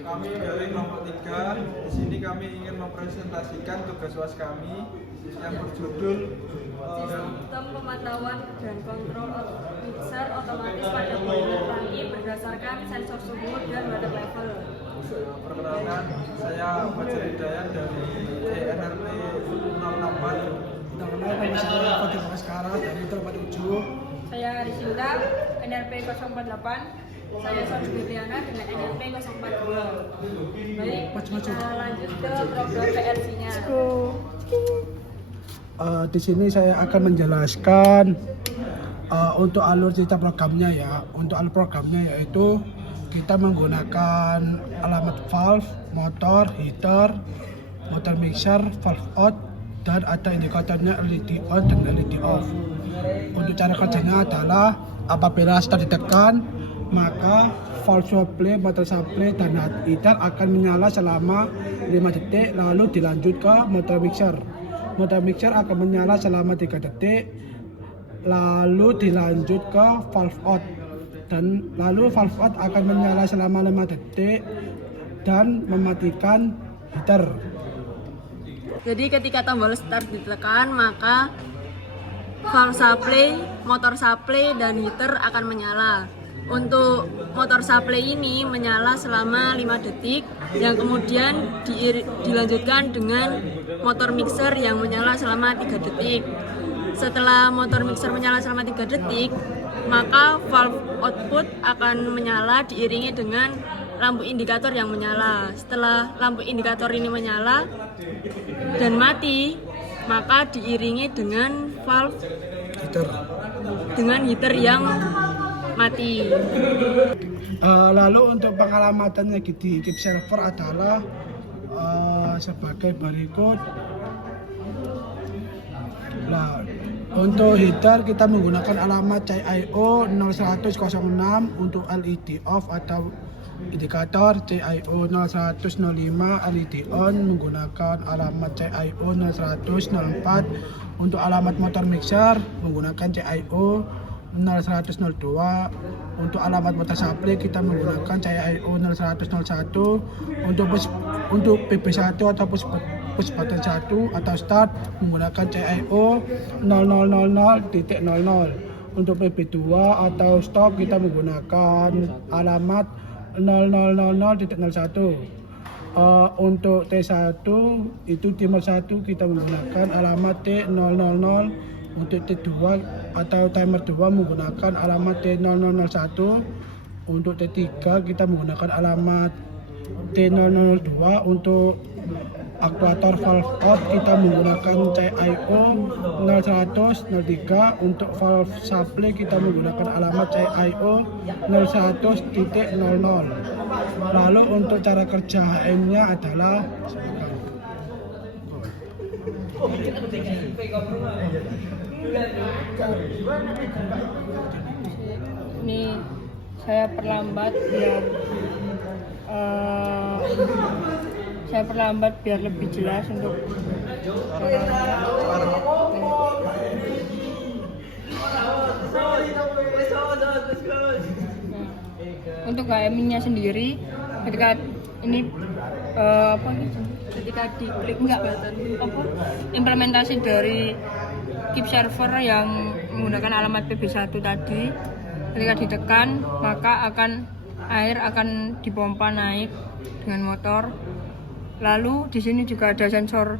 Kami dari kelompok 3. Di sini kami ingin mempresentasikan tugas UAS kami yang berjudul Sistem pemantauan dan kontrol mixer otomatis pada boiler tangki berdasarkan sensor suhu dan water level. Perkenalkan, saya Fajar Hidayat dari ENRP 064. Saya Fatir Sekarang dari tempat 7. Saya Risinta, NRP 048. Saya Sony Juliana dengan NRP 042. Baik, kita lanjut ke program PLC-nya. Di sini saya akan menjelaskan untuk alur cerita programnya ya. Untuk alur programnya yaitu kita menggunakan alamat valve, motor, heater, motor mixer, valve out, dan ada indikatornya LED on dan LED off. Untuk cara kerjanya adalah apabila start ditekan, maka valve supply, motor supply, dan heater akan menyala selama 5 detik, lalu dilanjut ke motor mixer. Motor mixer akan menyala selama 3 detik, lalu dilanjut ke valve out, dan lalu valve out akan menyala selama 5 detik dan mematikan heater. Jadi ketika tombol start ditekan, maka valve supply, motor supply, dan heater akan menyala. Untuk motor supply ini menyala selama 5 detik, yang kemudian dilanjutkan dengan motor mixer yang menyala selama 3 detik. Setelah motor mixer menyala selama 3 detik, maka valve output akan menyala diiringi dengan lampu indikator yang menyala. Setelah lampu indikator ini menyala dan mati, maka diiringi dengan valve heater yang mati. Lalu untuk pengalamannya di keep server adalah sebagai berikut. Nah, untuk heater kita menggunakan alamat CIO 0106, untuk LED off atau indikator CIO 0105, LED on menggunakan alamat CIO 0104, untuk alamat motor mixer menggunakan CIO 0102, untuk alamat motor supply kita menggunakan CIO 0101, untuk PB1 atau push button 1 atau start menggunakan CIO 0000.00. Untuk PB2 atau stop kita menggunakan alamat 0000.01. Untuk T1 itu timer 1 kita menggunakan alamat T000. Untuk T2 atau timer 2 menggunakan alamat T0001. Untuk T3 kita menggunakan alamat T002. Untuk aktuator valve out kita menggunakan CIO 0103. Untuk valve supply kita menggunakan alamat CIO 01.00. Lalu untuk cara kerja HM-nya adalah Ini saya perlambat biar lebih jelas untuk untuk HMI-nya sendiri. Ketika ini ketika diklik implementasi dari keep server yang menggunakan alamat PB1 tadi, ketika ditekan maka air akan dipompa naik dengan motor. Lalu di sini juga ada sensor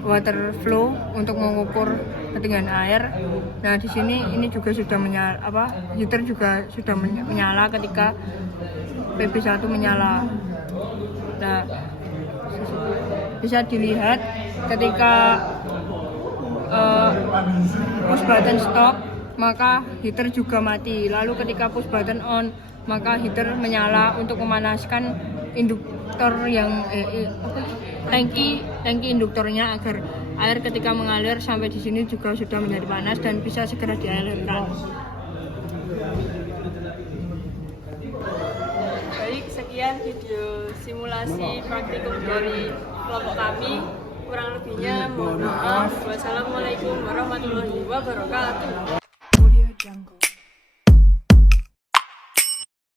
water flow untuk mengukur ketinggian air. Nah, di sini ini juga sudah menyala, heater juga sudah menyala ketika PB1 menyala. Nah, bisa dilihat ketika push button stop maka heater juga mati. Lalu ketika push button on maka heater menyala untuk memanaskan induktor yang tangki induktornya agar air ketika mengalir sampai di sini juga sudah menjadi panas dan bisa segera dialirkan. Baik, sekian video simulasi praktikum dari kelompok kami. Kurang lebihnya mohon maaf. Wassalamualaikum warahmatullahi wabarakatuh.